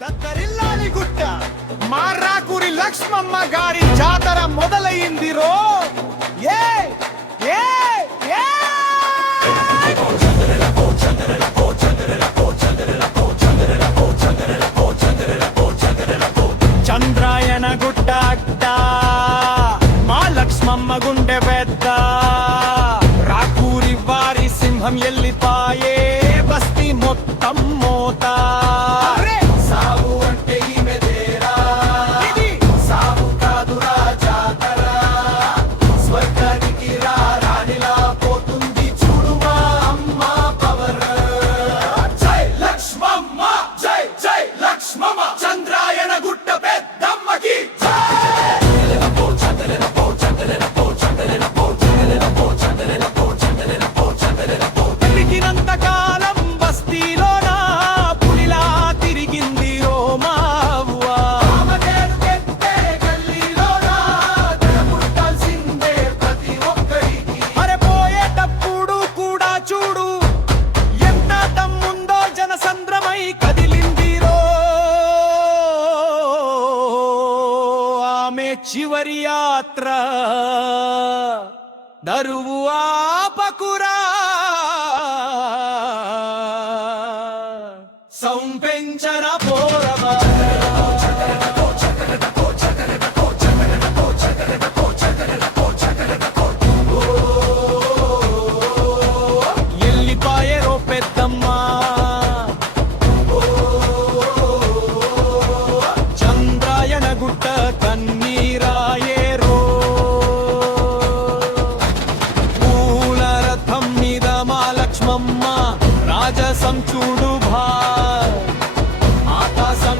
దత్తరిల్లాలి గుట్ట మారాకూరి లక్ష్మమ్మ గారి జాతర మొదలైంది రో. ఏ ఏ ఏ చంద్రాయణ గుట్ట అడ్డ మా లక్ష్మమ్మ గుండె పెద్ద రాకూరి వారి సింహం ఎల్లిపాయే బస్తీ మొత్తం మోత. సావు అంటే ఈమెదేరా, ఇది సావు కాదురా జాతర. స్వర్గానికి రానిలా పోతుంది చూడు మా అమ్మ పవర్. జై లక్ష్మమ్మ, జై జై లక్ష్మమ్మ, చంద్రాయణ గుట్ట పెద్దమ్మకి తిరిగినంత కాలం బస్తీలోనా పులిలా తిరిగింది రోమావ్వా. అరే పోయేటప్పుడు కూడా చూడు ఎంత దమ్ముందో జనసంద్రమై కదిలింది రో. ఆమె చివరి యాత్ర దరువు ఆపకురా సంపెంచన పోరమా. ఎల్లిపాయరో పెద్దమ్మా, చంద్రాయణ గుట్ట కన్నీరాయేరో. పూల రథం మీద మా లక్ష్మమ్మ రాజసం చూడు భా. ఆకాశం